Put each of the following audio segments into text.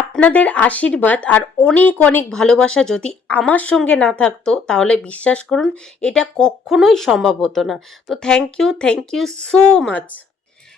আপনাদের আশীর্বাদ আর অনেক অনেক ভালোবাসা যদি আমার সঙ্গে না থাকতো তাহলে বিশ্বাস করুন এটা কখনোই সম্ভব হতো না। তো thank you so much.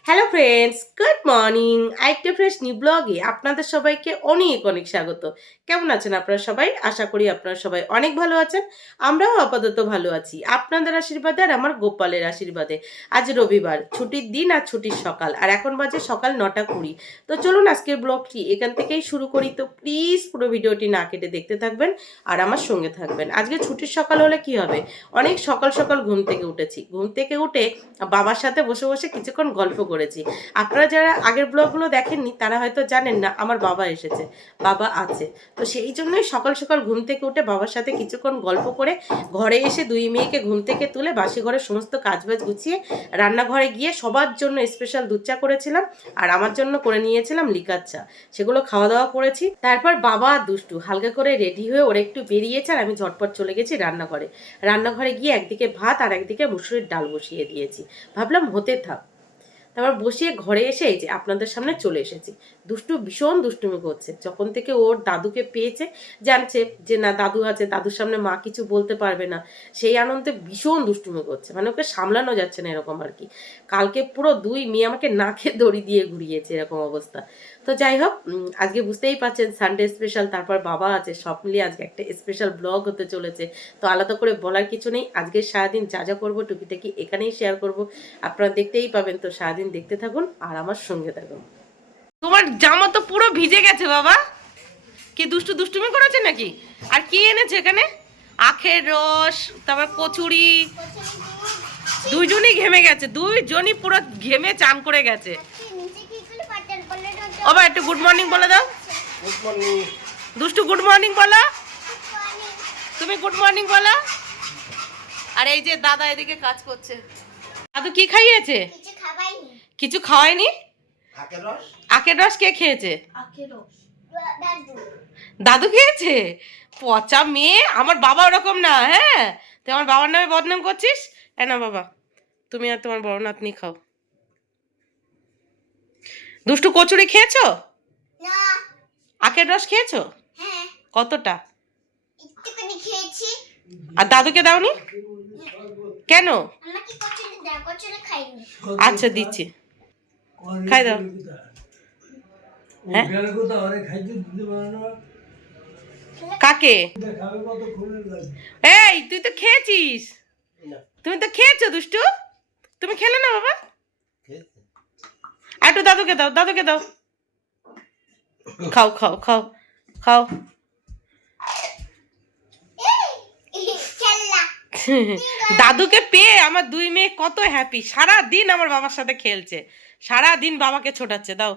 Hello friends, good morning. আরেকটা ফ্রেশ নিউ ব্লগে আপনাদের সবাইকে অনেক অনেক স্বাগত। কেমন আছেন আপনারা সবাই? আশা করি আপনারা সবাই অনেক ভালো আছেন। আমরাও আপাতত ভালো আছি আপনাদের আশীর্বাদে আর আমার গোপালের আশীর্বাদে। আজ রবিবার, ছুটির দিন আর ছুটির সকাল, আর এখন বাজে সকাল 9টা 20। তো চলুন আজকের ব্লগটি এখান থেকেই শুরু করি। তো প্লিজ পুরো ভিডিওটি না কেটে দেখতে থাকবেন আর আমার সঙ্গে থাকবেন। আজকে ছুটির সকাল হলে কি হবে, অনেক সকাল সকাল ঘুম থেকে উঠেছি। ঘুম থেকে উঠে বাবার সাথে বসে বসে কিছুক্ষণ গল্প করেছি। আপনারা যারা আগের ব্লগগুলো দেখেননি তারা হয়তো জানেন না আমার বাবা এসেছে, বাবা আছে। তো সেই জন্যই সকাল সকাল ঘুম থেকে উঠে বাবার সাথে কিছুক্ষণ গল্প করে ঘরে এসে দুই মেয়েকে ঘুম থেকে তুলে বাসি ঘরের সমস্ত কাজবাজ গুছিয়ে রান্নাঘরে গিয়ে সবার জন্য স্পেশাল দুধ চা করেছিলাম আর আমার জন্য করে নিয়েছিলাম লিকার চা। সেগুলো খাওয়া দাওয়া করেছি। তারপর বাবা আর দুষ্টু হালকা করে রেডি হয়ে ওরা একটু বেরিয়েছে আর আমি ঝটপট চলে গেছি রান্নাঘরে। রান্নাঘরে গিয়ে একদিকে ভাত আর একদিকে মুসুরির ডাল বসিয়ে দিয়েছি। ভাবলাম হতে থাক। তারপর বসিয়ে ঘরে এসে এই যে আপনাদের সামনে চলে এসেছি। দুষ্টু ভীষণ দুষ্টুমি করছে। যখন থেকে ওর দাদুকে পেয়েছে, জানছে যে না দাদু আছে, দাদুর সামনে মা কিছু বলতে পারবে না, সেই আনন্দে ভীষণ দুষ্টুমি করছে। মানে ওকে সামলানো যাচ্ছে না এরকম আর কি। কালকে পুরো দুই মেয়ে আমাকে নাকে দড়ি দিয়ে ঘুরিয়েছে এরকম অবস্থা। তো যাই হোক, আজকে বুঝতেই পারছেন সানডে স্পেশাল, তারপর বাবা আছে, সব মিলিয়ে আজকে একটা স্পেশাল ব্লগ হতে চলেছে। তো আলাদা করে বলার কিছু নেই। আজকে সারাদিন যা যা করবো টুকিটাকি এখানেই শেয়ার করব। আপনারা দেখতেই পাবেন। তো সারাদিন দেখতে থাকুন আর আমার সঙ্গে থাকুন। তোমার জামা তো পুরো ভিজে গেছে বাবা। কি দুষ্টুমি করেছে নাকি? আর কি এনেছে এখানে? আখের রস, তারপর কচুরি। দুইজনই ঘেমে গেছে, দুইজনই পুরো ঘেমে চান করে গেছে। বাবা একটু গুড মর্নিং বলে দাও। দুষ্টু গুড মর্নিং বলো। তুমি গুড মর্নিং বলো। আর এই যে দাদা এদিকে কাজ করছে। দাদু কি খাইয়েছে? কিছু খাওয়ায়নি। আখের রস কে খেয়েছে? দাদু খেয়েছে। পচা মেয়ে। আমার বাবা ওরকম না। হ্যাঁ, তুই আমার বাবার নামে বদনাম করছিস। না বাবা, তুমি আর তোমার বড় নাতনি খাও। দুষ্টু কচুরি খেয়েছো? আখের রস খেয়েছো? কতটা? আর দাদুকে দাওনি কেন? আচ্ছা দিচ্ছি, খাই দাও। হ্যাঁ, কাকে? এই তুই তো খেয়েছিস। তুমি তো খেয়েছো দুষ্টু। তুমি খেলে না বাবা। একটু দাদুকে দাও, দাদুকে দাও। খাও খাও খাও খাও। দাদুকে পেয়ে আমার দুই মেয়ে কত হ্যাপি। সারা দিন আমার বাবার সাথে খেলছে, সারা দিন বাবাকে ছোটাচ্ছে। দাও।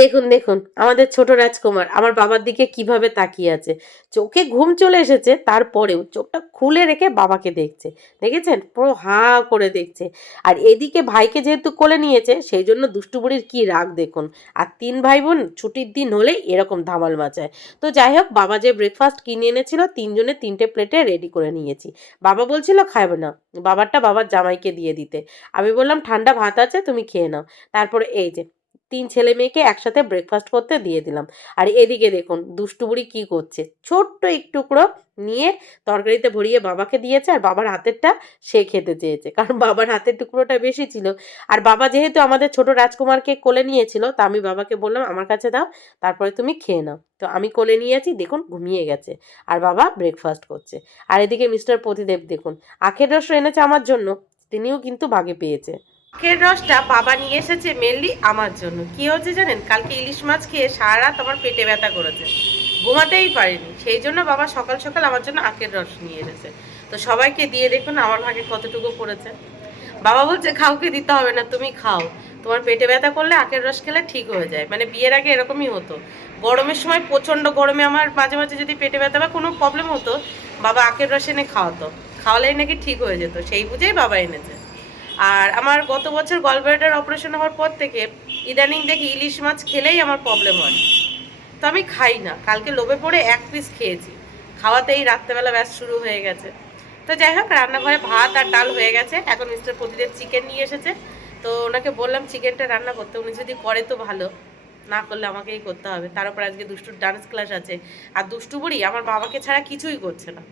দেখুন দেখুন আমাদের ছোট রাজকুমার আমার বাবার দিকে কিভাবে তাকিয়ে আছে। চোখে ঘুম চলে এসেছে, তারপরেও চোখটা খুলে রেখে বাবাকে দেখছে। দেখেছেন, পুরো হা করে দেখছে। আর এদিকে ভাইকে যেহেতু কোলে নিয়েছে সেই জন্য দুষ্টু বুড়ির কি রাগ দেখুন। আর তিন ভাই বোন ছুটির দিন হলেই এরকম ধামাল মাচায়। তো যাই হোক, বাবা যে ব্রেকফাস্ট কিনে এনেছিল তিনজনে তিনটে প্লেটে রেডি করে নিয়েছি। বাবা বলছিল খাবে না, বাবারটা বাবার জামাইকে দিয়ে দিতে। আমি বললাম ঠান্ডা ভাত আছে, তুমি খেয়ে নাও। তারপরে এই যে তিন ছেলে মেয়েকে একসাথে ব্রেকফাস্ট করতে দিয়ে দিলাম। আর এদিকে দেখুন দুষ্টু বুড়ি কি করছে। ছোট্ট এক টুকরো নিয়ে তরকারিতে ভরিয়ে বাবাকে দিয়েছে, আর বাবার হাতেরটা সে খেতে চেয়েছে, কারণ বাবার হাতের টুকরোটা বেশি ছিল। আর বাবা যেহেতু আমাদের ছোট রাজকুমারকে কোলে নিয়েছিল, তা আমি বাবাকে বললাম আমার কাছে দাও, তারপরে তুমি খেয়ে নাও। তো আমি কোলে নিয়েছি, দেখুন ঘুমিয়ে গেছে। আর বাবা ব্রেকফাস্ট করছে। আর এদিকে মিস্টার প্রতিদেব দেখুন আখের রস এনেছে আমার জন্য, তিনিও কিন্তু ভাগে পেয়েছে। আখের রসটা বাবা নিয়ে এসেছে মেনলি আমার জন্য। কি হচ্ছে জানেন, কালকে ইলিশ মাছ খেয়ে সারা রাত আমার পেটে ব্যথা করেছে, ঘুমাতেই পারিনি। সেই জন্য বাবা সকাল সকাল আমার জন্য আখের রস নিয়ে এসেছে। তো সবাইকে দিয়ে দেখুন আমার ভাগে কতটুকু পড়েছে। বাবা বলছে কাউকে দিতে হবে না, তুমি খাও, তোমার পেটে ব্যথা করলে আখের রস খেলে ঠিক হয়ে যায়। মানে বিয়ের আগে এরকমই হতো। গরমের সময় প্রচণ্ড গরমে আমার মাঝে মাঝে যদি পেটে ব্যথা বা কোনো প্রবলেম হতো, বাবা আখের রস এনে খাওয়াতো, খাওয়ালেই নাকি ঠিক হয়ে যেত। সেই বুঝেই বাবা এনেছে। আর আমার গত বছর গলব্লাডার অপারেশন হওয়ার পর থেকে ইদানিং দেখি ইলিশ মাছ খেলেই আমার প্রবলেম হয়। তো আমি খাই না। কালকে লোভে পড়ে এক পিস খেয়েছি, খাওয়াতেই রাত্রেবেলা ব্যাস শুরু হয়ে গেছে। তো যাই হোক, রান্নাঘরে ভাত আর ডাল হয়ে গেছে। এখন মিস্টার প্রতিদেব চিকেন নিয়ে এসেছে। তো ওনাকে বললাম চিকেনটা রান্না করতে, উনি যদি করে তো ভালো। না করলে আমাকেই করতে হবে। তার উপর আজকে দুষ্টুর ডান্স ক্লাস আছে, আর দুষ্টু বুড়ি আমার বাবাকে ছাড়া কিছুই করছে না।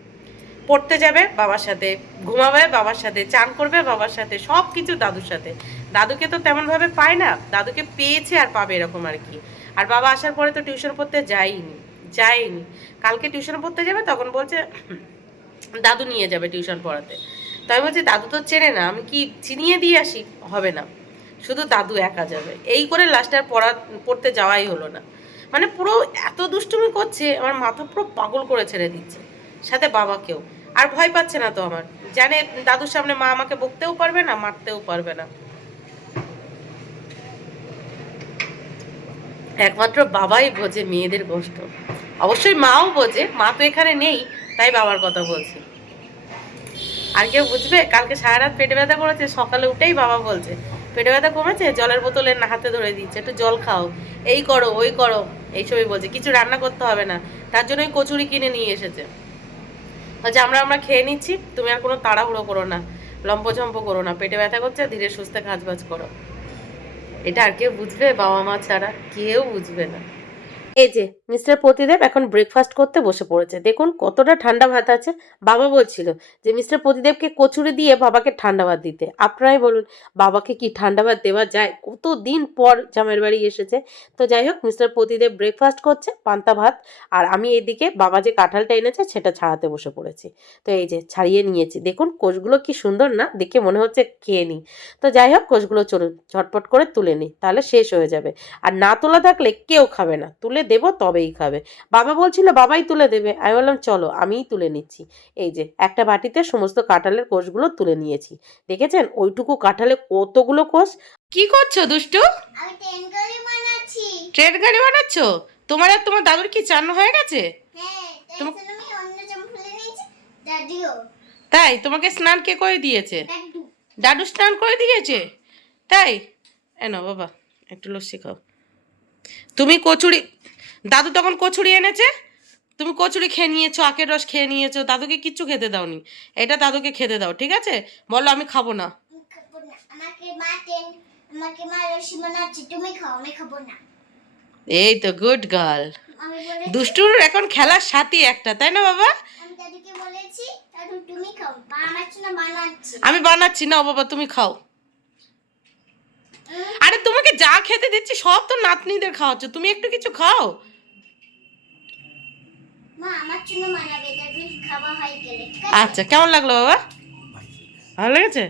পড়তে যাবে বাবার সাথে, ঘুমাবে বাবার সাথে, চান করবে বাবার সাথে, সব কিছু দাদুর সাথে। দাদুকে তো তেমনভাবে পায় না, দাদুকে পেয়েছে আর পাবে এরকম আর কি। আর বাবা আসার পরে তো টিউশন পড়তে যায়নি। কালকে টিউশন পড়তে যাবে, তখন বলছে দাদু নিয়ে যাবে টিউশন পড়াতে। তাই বলছি দাদু তো চেনে না, আমি কি চিনিয়ে দিয়ে আসি? হবে না, শুধু দাদু একা যাবে। এই করে লাস্টে আর পড়তে যাওয়াই হলো না। মানে পুরো এত দুষ্টুমি করছে, আমার মাথা পুরো পাগল করে ছেড়ে দিচ্ছে, সাথে বাবাকেও। আর ভয় পাচ্ছে না তো আমার, জানে দাদুর সামনে মা আমাকে বকতেও পারবে না, মারতেও পারবে না। একমাত্র বাবাই বোঝে মেয়েদের কষ্ট। অবশ্যই মাও বোঝে, মা তো এখানে নেই, তাই বাবার কথা বলছি। আর কেউ বুঝবে? কালকে সারা রাত পেটে ব্যথা করেছে, সকালে উঠেই বাবা বলছে পেটে ব্যথা কমেছে, জলের বোতলে না হাতে ধরে দিচ্ছে, একটু জল খাও, এই করো ওই করো, এইসবই বলছে। কিছু রান্না করতে হবে না, তার জন্যই কচুরি কিনে নিয়ে এসেছে। বলছে আমরা খেয়ে নিচ্ছি, তুমি আর কোনো তাড়াহুড়ো করো না, লম্পঝম্প করো না, পেটে ব্যথা করছে, ধীরে সুস্থে কাজবাজ করো। এটা আর কেউ বুঝবে? বাবা মা ছাড়া কেউ বুঝবে না। এই যে মিস্টার প্রতিদেব এখন ব্রেকফাস্ট করতে বসে পড়েছে, দেখুন কতটা ঠান্ডা ভাত আছে। বাবা বলছিল যে মিস্টার প্রতিদেবকে কচুরি দিয়ে বাবাকে ঠান্ডা ভাত দিতে। আপনারাই বলুন, বাবাকে কি ঠান্ডা ভাত দেওয়া যায়? কতদিন পর জামাইয়ের বাড়ি এসেছে। তো যাই হোক, মিস্টার প্রতিদেব ব্রেকফাস্ট করছে পান্তা ভাত, আর আমি এদিকে বাবা যে কাঁঠালটা এনেছে সেটা ছাড়াতে বসে পড়েছি। তো এই যে ছাড়িয়ে নিয়েছি, দেখুন কোষগুলো কি সুন্দর না, দেখে মনে হচ্ছে খেয়ে নিই। তো যাই হোক, কোষগুলো চলুন ঝটপট করে তুলে নিই, তাহলে শেষ হয়ে যাবে। আর না তোলা থাকলে কেউ খাবে না, তুলে দেবো তবেই খাবে। বাবা বলছিল বাবাই তুলে দেবে, আমি বললাম চলো আমিই তুলে নিচ্ছি। এই যে একটা বাটিতে সমস্ত কাঁঠালের কোষগুলো তুলে নিয়েছি। দেখেছেন ওইটুকু কাঁঠালে কতগুলো কোষ। কি করছো দুষ্টু? আমি ট্রেন গাড়ি বানাচ্ছি। ট্রেন গাড়ি বানাচ্ছ? তোমার আর তোমার দাদুর কি চান হয়ে গেছে? হ্যাঁ, তাই আমি অন্য জামা খুলে নিয়েছি। দাদিও। তাই? তোমাকে স্নান কে করে দিয়েছে? দাদু স্নান করে দিয়েছে? তাই? এনো বাবা, একটু লস্যি খাও। তুমি কচুরি, দাদু তখন কচুরি এনেছে, তুমি কচুরি খেয়ে নিয়েছো, আখের রস খেয়ে নিয়েছো, দাদুকে কিচ্ছু খেতে দাওনি। এটা দাদুকে খেতে দাও, ঠিক আছে? বলো আমি খাবো না। আমাকে মা রসি বানাচ্ছে, তুমি খাও, আমি খাবো না। এই তো গুড গার্ল। দুষ্টুর এখন খেলার সাথী একটা, তাই না বাবা? আমি দাদুকে বলেছি, দাদু তুমি খাও, মা আমার জন্য বানাচ্ছে। আমি বানাচ্ছি না বাবা, তুমি খাও। আরে তোমাকে যা খেতে দিচ্ছি সব তো নাতনিদের খাওয়াচ্ছ, তুমি একটু কিছু খাও। মা আমার জন্য বানাবে, দাদু খাওয়া হয়ে গেলে। আচ্ছা, কেমন লাগলো বাবা? ভালো লেগেছে?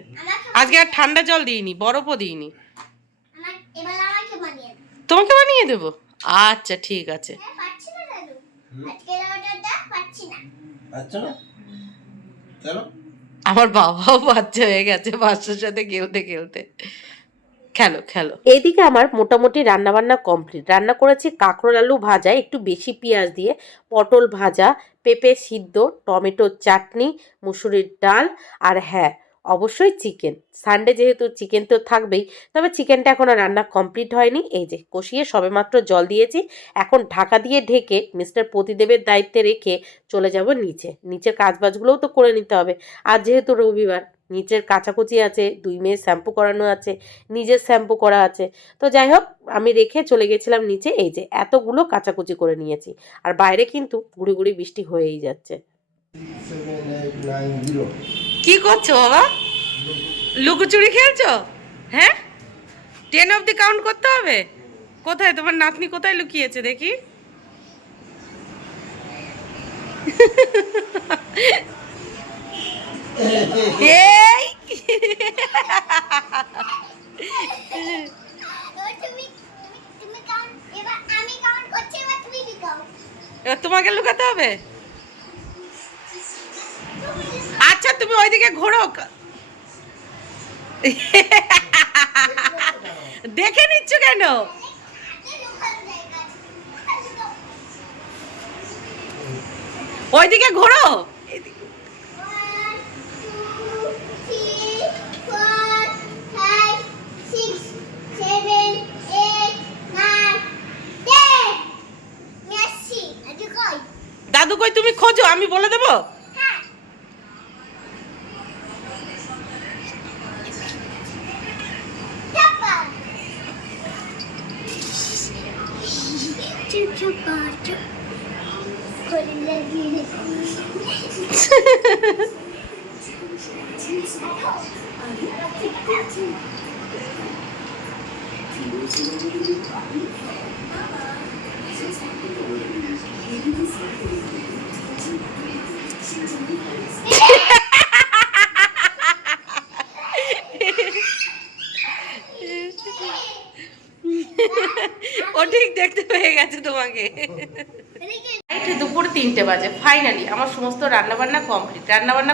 আজকে আর ঠান্ডা জল দিইনি, বরফও দিইনি। এবার আমাকে বানিয়ে দাও। তোমাকে বানিয়ে দেবো? আচ্ছা ঠিক আছে। পাচ্ছি না দাদু, আজকে অর্ডারটা পাচ্ছি না। আচ্ছা না, চলো। আমার বাবাও বাচ্চা হয়ে গেছে বাচ্চার সাথে খেলতে খেলতে। খেলো খেলো। এদিকে আমার মোটামুটি রান্নাবান্না কমপ্লিট। রান্না করেছি কাঁকরোল আলু ভাজা, একটু বেশি পেঁয়াজ দিয়ে, পটল ভাজা, পেঁপে সিদ্ধ, টমেটোর চাটনি, মুসুরির ডাল, আর হ্যাঁ অবশ্যই চিকেন। সানডে যেহেতু চিকেন তো থাকবেই, তবে চিকেনটা এখনও রান্না কমপ্লিট হয়নি। এই যে কষিয়ে সবেমাত্র জল দিয়েছি, এখন ঢাকা দিয়ে ঢেকে মিস্টার প্রতিদেবের দায়িত্বে রেখে চলে যাব নিচে। নিচের কাজবাজগুলোও তো করে নিতে হবে। আর যেহেতু রবিবার, নিচের কাচাকুচি আছে, 2 মেয়ের শ্যাম্পু করানো আছে, নিজের শ্যাম্পু করা আছে। তো যাই হোক, আমি রেখে চলে গেছিলাম নিচে। এই যে এতগুলো কাচাকুচি করে নিয়েছি, আর বাইরে কিন্তু গুড়ি গুড়ি বৃষ্টি হয়েই যাচ্ছে। কি করছো বাবা? লুকোচুরি খেলছো? হ্যাঁ, 10 অবধি কাউন্ট করতে হবে? কোথায় তোমার নাতনি, কোথায় লুকিয়েছে দেখি? এই এবার তোমাকে লুকাতে হবে? আচ্ছা তুমি ওইদিকে ঘোরো, দেখে নিচ্ছ কেন? ওইদিকে ঘোরো। দাদু কই তুমি খোঁজো, আমি বলে দেবো। Baca. Koliler giydi. ও ঠিক দেখতে পেয়ে গেছে তোমাকে। দুপুর 3টে বাজে। ফাইনালি আমার সমস্ত রান্নাবান্না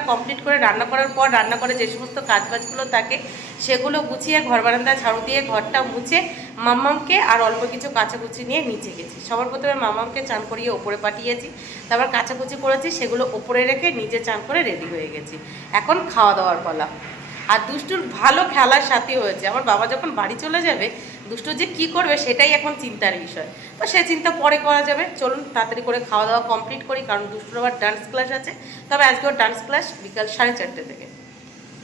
কমপ্লিট করে রান্না করার পর রান্না করে যে সমস্ত কাজবাজগুলো থাকে সেগুলো গুছিয়ে ঘর বারান্দা ঝাড়ু দিয়ে ঘরটা মুছে মাম্মামকে আর অল্প কিছু কাচাকুচি নিয়ে নিচে গেছি। সবার প্রথমে মাম্মামকে চান করিয়ে ওপরে পাঠিয়েছি, তারপর কাচাকুচি করেছি, সেগুলো ওপরে রেখে নিজে চান করে রেডি হয়ে গেছি। এখন খাওয়া দাওয়ার পালা। আর দুষ্টুর ভালো খেলার সাথী হয়েছে। আমার বাবা যখন বাড়ি চলে যাবে দুষ্টু যে কি করবে সেটাই এখন চিন্তার বিষয়। তো সে চিন্তা পরে করা যাবে। চলুন তাড়াতাড়ি করে খাওয়া দাওয়া কমপ্লিট করি, কারণ দুষ্টুর আবার ডান্স ক্লাস আছে। তবে আজকে ওর ডান্স ক্লাস বিকাল 4:30 থেকে,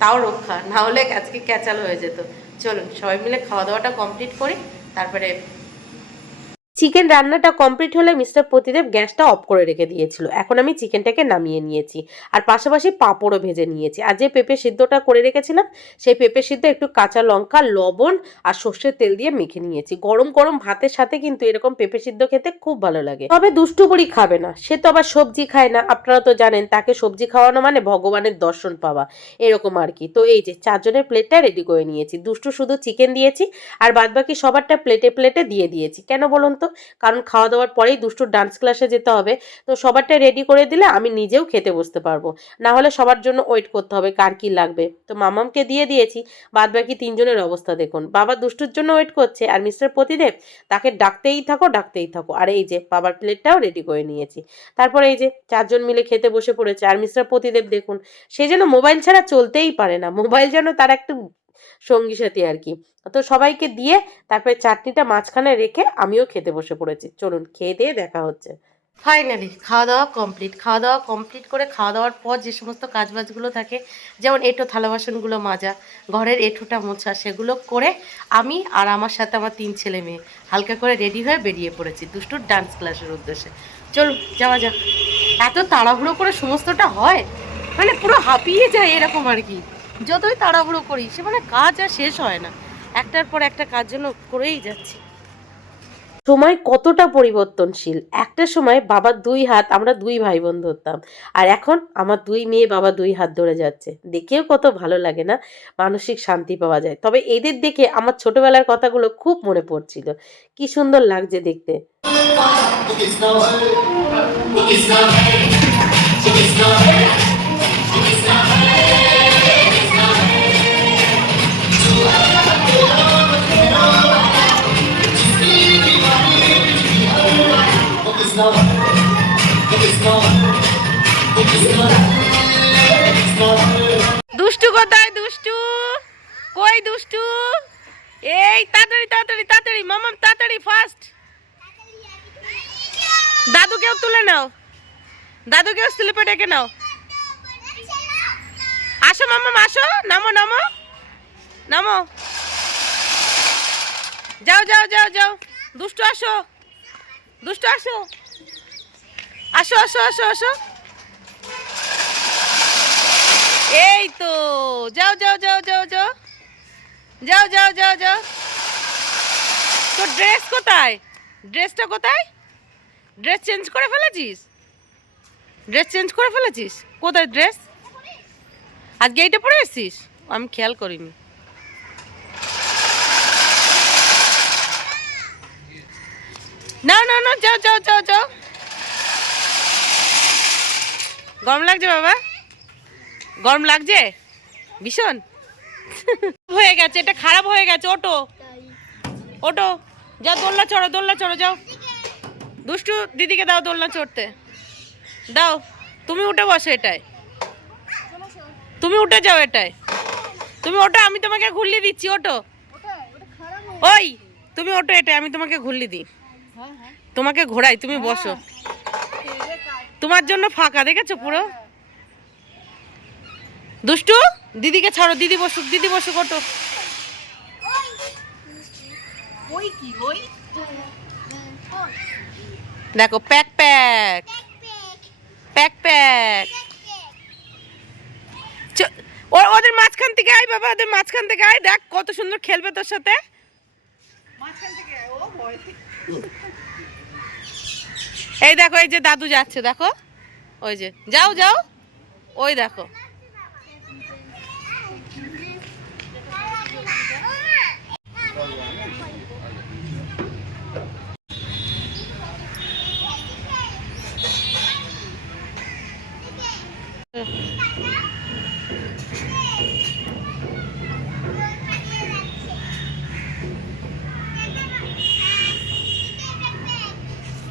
তাও রক্ষা, না হলে আজকে ক্যাচাল হয়ে যেত। চলুন সবাই মিলে খাওয়া দাওয়াটা কমপ্লিট করি, তারপরে চিকেন রান্নাটা কমপ্লিট হলে মিস্টার প্রতিদেব গ্যাসটা অফ করে রেখে দিয়েছিল। এখন আমি চিকেনটাকে নামিয়ে নিয়েছি আর পাশাপাশি পাঁপড়ও ভেজে নিয়েছি। আর যে পেঁপে সিদ্ধটা করে রেখেছিলাম সেই পেঁপে সিদ্ধ একটু কাঁচা লঙ্কা, লবণ আর সর্ষের তেল দিয়ে মেখে নিয়েছি। গরম গরম ভাতের সাথে কিন্তু এরকম পেঁপে সিদ্ধ খেতে খুব ভালো লাগে। তবে দুষ্টু বুড়ি খাবে না, সে তো আবার সবজি খায় না। আপনারা তো জানেন তাকে সবজি খাওয়ানো মানে ভগবানের দর্শন পাওয়া, এরকম আর কি। তো এই যে 4 জনের প্লেটটা রেডি করে নিয়েছি। দুষ্টু শুধু চিকেন দিয়েছি আর বাদবাকি সবারটা প্লেটে প্লেটে দিয়ে দিয়েছি। কেন বলুন তো? কারণ খাওয়া দাওয়ার পরেই দুষ্টুর ডান্স ক্লাসে যেতে হবে। তো সবারটা রেডি করে দিলে আমি নিজেও খেতে বসতে পারবো, না হলে সবার জন্য ওয়েট করতে হবে কার কি লাগবে। তো মামামকে দিয়ে দিয়েছি। বাদ বাকি 3 জনের অবস্থা দেখুন। বাবা দুষ্টুর জন্য ওয়েট করছে আর মিস্টার প্রতিদেব তাকে ডাকতেই থাকো। আর এই যে বাবার প্লেটটাও রেডি করে নিয়েছি। তারপরে এই যে 4 জন মিলে খেতে বসে পড়েছে। আর মিস্টার প্রতিদেব দেখুন, সে যেন মোবাইল ছাড়া চলতেই পারে না। মোবাইল যেন তার একটা সঙ্গী সাথী আর কি। তো সবাইকে দিয়ে তারপরে চাটনিটা মাঝখানে রেখে আমিও খেতে বসে পড়েছি। চলুন খেয়ে দিয়ে দেখা হচ্ছে। ফাইনালি খাওয়া দাওয়া কমপ্লিট করে খাওয়া দাওয়ার পর যে সমস্ত কাজবাজগুলো থাকে, যেমন এঁটো থালা বাসনগুলো মাজা, ঘরের এঁটোটা মোছা, সেগুলো করে আমি আর আমার সাথে আমার 3 ছেলে মেয়ে হালকা করে রেডি হয়ে বেরিয়ে পড়েছি দুষ্টুর ডান্স ক্লাসের উদ্দেশ্যে। চলুন যাওয়া যাক। এত তাড়াহুড়ো করে সমস্তটা হয়, মানে পুরো হাঁপিয়ে যায় এরকম আর কি। যতই তাড়াহুড়ো করি সে মানে কাজ আর শেষ হয় না, একটার পর একটা কাজ যেন করেই যাচ্ছি। সময় কতটা পরিবর্তনশীল। একটা সময় বাবার 2 হাত আমরা 2 ভাই বোন ধরতাম, আর এখন আমার 2 মেয়ে বাবা 2 হাত ধরে যাচ্ছে। দেখেও কত ভালো লাগে না? মানসিক শান্তি পাওয়া যায়। তবে এদের দেখে আমার ছোটবেলার কথাগুলো খুব মনে পড়ছিল। কি সুন্দর লাগছে দেখতে। দুষ্টু কোথায়? দুষ্টু কই? দুষ্টু এই তাড়াতাড়ি মামাম তাড়াতাড়ি ফাস্ট। দাদুকেও তুলে নাও, দাদুকেও স্লিপে ডেকে নাও। আসো মামাম আসো, নামো নামো নামো, যাও যাও যাও যাও। দুষ্টু আসো, দুষ্টু আসো, আসো আসো আসো আসো। এই তো যাও যাও যাও যাও যাও যাও যাও যাও যাও। তোর ড্রেস কোথায়? ড্রেসটা কোথায়? ড্রেস চেঞ্জ করে ফেলেছিস? ড্রেস চেঞ্জ করে ফেলেছিস? কোথায় ড্রেস? আজকে এইটা পরে এসছিস? আমি খেয়াল করিনি। না না না, যাও যাও যাও যাও। গরম লাগছে বাবা? গরম লাগছে ভীষণ? হয়ে গেছে, এটা খারাপ হয়ে গেছে। ওটো ওটো, যাও দোলনা চড়ো যাও। দুষ্টু দিদিকে দাও দোলনা চড়তে দাও। তুমি উঠে বসো এটায়, তুমি উঠে যাও এটায়। তুমি ওটো, আমি তোমাকে ঘুরলি দিচ্ছি। ওটো, ওই তুমি ওটো এটায়, আমি তোমাকে ঘুরলি দিই, তোমাকে ঘোরাই, তুমি বসো। তোমার জন্য ফাঁকা, দেখেছো পুরো। দুষ্টু দিদিকে ছাড়ো, দিদি বসুক ওটো। ওই কি ওই দেখো প্যাক প্যাক প্যাক প্যাক। ওদের মাঝখান থেকে আয় বাবা, ওদের মাঝখান থেকে আয়, দেখ কত সুন্দর খেলবে তোর সাথে। এই দেখো, এই যে দাদু যাচ্ছে, দেখো ওই যে, যাও যাও, ওই দেখো।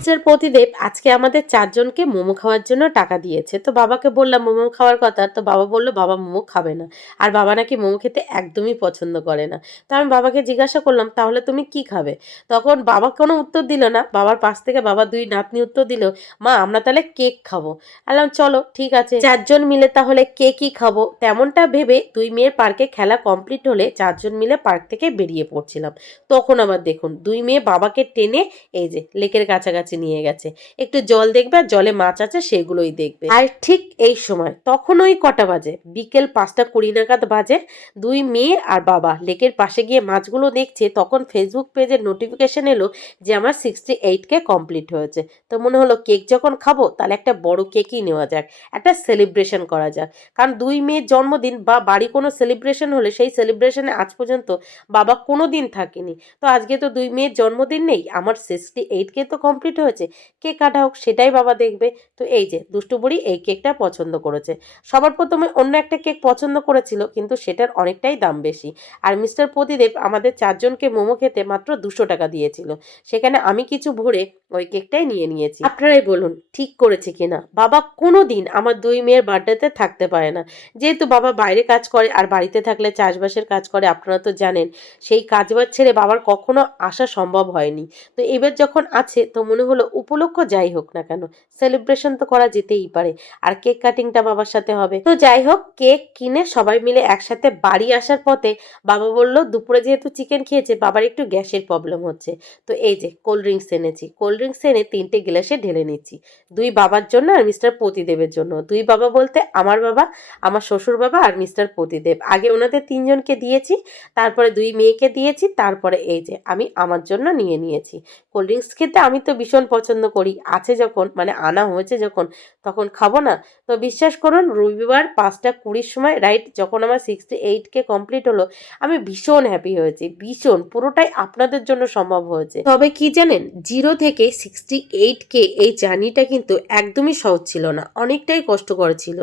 মিস্টার প্রতিদেব আজকে আমাদের 4 জনকে মোমো খাওয়ার জন্য টাকা দিয়েছে। তো বাবাকে বললাম মোমো খাওয়ার কথা, তো বাবা বলল বাবা মোমো খাবে না। আর বাবা নাকি মোমো খেতে একদমই পছন্দ করে না। তো আমি বাবাকে জিজ্ঞাসা করলাম তাহলে তুমি কি খাবে? তখন বাবা কোনো উত্তর দিল না। বাবার পাশ থেকে বাবা 2 নাতনি উত্তর দিল, মা আমরা তাহলে কেক খাবো। বললাম চলো ঠিক আছে, 4 জন মিলে তাহলে কেকই খাবো। তেমনটা ভেবে 2 মেয়ের পার্কে খেলা কমপ্লিট হলে 4 জন মিলে পার্ক থেকে বেরিয়ে পড়ছিলাম। তখন আবার দেখুন 2 মেয়ে বাবাকে টেনে এই যে লেকের কাছাকাছি নিয়ে গেছে। একটু জল দেখবে, আর জলে মাছ আছে সেগুলোই দেখবে। আর ঠিক এই সময় তখন ওই কটা বাজে, বিকেল 5:20 নাগাদ বাজে। 2 মেয়ে আর বাবা লেকের পাশে গিয়ে মাছগুলো দেখছে। তখন ফেসবুক পেজের নোটিফিকেশন এলো যে আমার 68K কমপ্লিট হয়েছে। তো মনে হলো কেক যখন খাবো তাহলে একটা বড় কেকই নেওয়া যাক, একটা সেলিব্রেশন করা যাক। কারণ 2 মেয়ের জন্মদিন বা বাড়ি কোনো সেলিব্রেশন হলে সেই সেলিব্রেশনে আজ পর্যন্ত বাবা কোনো দিন থাকেনি। তো আজকে তো 2 মেয়ের জন্মদিন নেই, আমার 68K তো কমপ্লিট হয়েছে, কেক কাটা হোক, সেটাই বাবা দেখবে। তো এই যে দুষ্টু বুড়ি এই কেকটা পছন্দ করেছে। সবার প্রথমে অন্য একটা কেক পছন্দ করেছিল, কিন্তু সেটার অনেকটাই দাম বেশি। আর মিস্টার প্রতিদেব আমাদের 4 জনকে মোমো খেতে মাত্র 200 টাকা দিয়েছিল। সেখানে আমি কিছু ভরে ওই কেকটাই নিয়ে নিয়েছি। আপনারাই বলুন ঠিক করেছে কিনা? বাবা কোনো দিন আমার 2 মেয়ের বার্থডেতে থাকতে পারে না, যেহেতু বাবা বাইরে কাজ করে আর বাড়িতে থাকলে চাষবাসের কাজ করে, আপনারা তো জানেন। সেই কাজবাজ ছেড়ে বাবার কখনো আসা সম্ভব হয়নি। তো এবার যখন আছে তো মনে হলো উপলক্ষ যাই হোক না কেন, সেলিব্রেশন তো করা যেতেই পারে। আর কেক কাটিংটা বাবার সাথে হবে। তো যাই হোক, কেক কিনে সবাই মিলে একসাথে বাড়ি আসার পথে বাবা বলল দুপুরে যেহেতু চিকেন খেয়েছে বাবার একটু গ্যাসের প্রবলেম হচ্ছে। তো এই যে কোল্ড ড্রিঙ্কস এনেছি, কোল্ড ড্রিঙ্কস এনে 3টে গ্লাসে ঢেলে নিচ্ছি। 2 বাবার জন্য আর মিস্টার প্রতিদেবের জন্য। 2 বাবা বলতে আমার বাবা, আমার শ্বশুর বাবা আর মিস্টার প্রতিদেব। আগে ওনাদের 3 জনকে দিয়েছি, তারপরে 2 মেয়েকে দিয়েছি, তারপরে এই যে আমি আমার জন্য নিয়ে নিয়েছি। কোল্ড ড্রিঙ্কস খেতে আমি তো ভীষণ পছন্দ করি, আছে যখন মানে আনা হয়েছে যখন, তখন খাবো না? তো বিশ্বাস করুন রবিবার 5:20 সময় রাইট যখন আমার 68K কমপ্লিট হলো, আমি ভীষণ হ্যাপি হয়েছি, ভীষণ। পুরোটাই আপনাদের জন্য সম্ভব হয়েছে। তবে কি জানেন, 0 থেকে 68K এই জার্নিটা কিন্তু একদমই সহজ ছিল না, অনেকটাই কষ্টকর ছিল,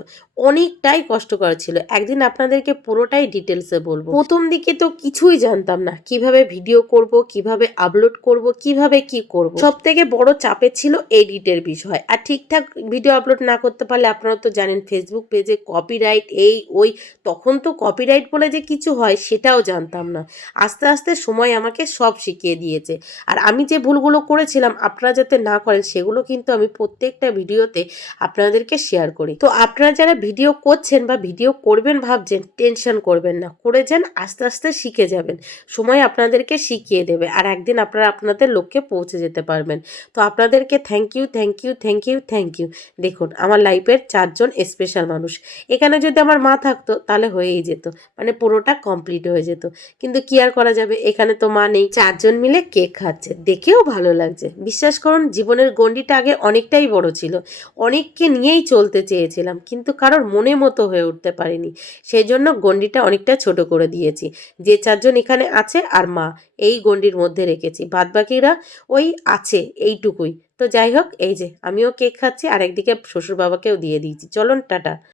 অনেকটাই কষ্টকর ছিল। একদিন আপনাদেরকে পুরোটাই ডিটেলসে বলবো। প্রথম দিকে তো কিছুই জানতাম না, কিভাবে ভিডিও করব, কিভাবে আপলোড করব, কিভাবে কি করব। সব থেকে বড় চাপে ছিল এডিটের বিষয়। আর ঠিকঠাক ভিডিও আপলোড না করতে পারলে আপনারা তো জানেন ফেসবুক পেজে কপিরাইট এই ওই, তখন তো কপিরাইট বলে যে কিছু হয় সেটাও জানতাম না। আস্তে আস্তে সময় আমাকে সব শিখিয়ে দিয়েছে। আর আমি যে ভুলগুলো করেছিলাম আপনারা যাতে না করেন সেগুলো কিন্তু আমি প্রত্যেকটা ভিডিওতে আপনাদেরকে শেয়ার করি। তো আপনারা যারা ভিডিও করছেন বা ভিডিও করবেন ভাবছেন, টেনশন করবেন না, করে যান, আস্তে আস্তে শিখে যাবেন। সময় আপনাদেরকে শিখিয়ে দেবে, আর একদিন আপনারা আপনাদের লক্ষ্যে পৌঁছে যেতে পারবেন। তো আপনাদেরকে thank you thank you thank you thank you. দেখুন আমার লাইফের 4 জন স্পেশাল মানুষ। এখানে যদি আমার মা থাকতো তাহলে হয়েই যেত, মানে পুরোটা কমপ্লিট হয়ে যেত। কিন্তু কি আর করা যাবে, এখানে তো মা নেই। 4 জন মিলে কেক খাচ্ছে, দেখেও ভালো লাগছে। বিশ্বাস করুন জীবনের গণ্ডিটা আগে অনেকটাই বড় ছিল, অনেককে নিয়েই চলতে চেয়েছিলাম, কিন্তু কারোর মনে মতো হয়ে উঠতে পারিনি। সেই জন্য গণ্ডিটা অনেকটা ছোট করে দিয়েছি। যে 4 জন এখানে আছে আর মা, এই গণ্ডির মধ্যে রেখেছি, বাদবাকিরা ওই আছে এইটুকুই। তো যাই হোক, এই যে আমিও কেক খাচ্ছি আর একদিকে শ্বশুর বাবাকেও দিয়ে দিয়েছি। চলুন টাটা।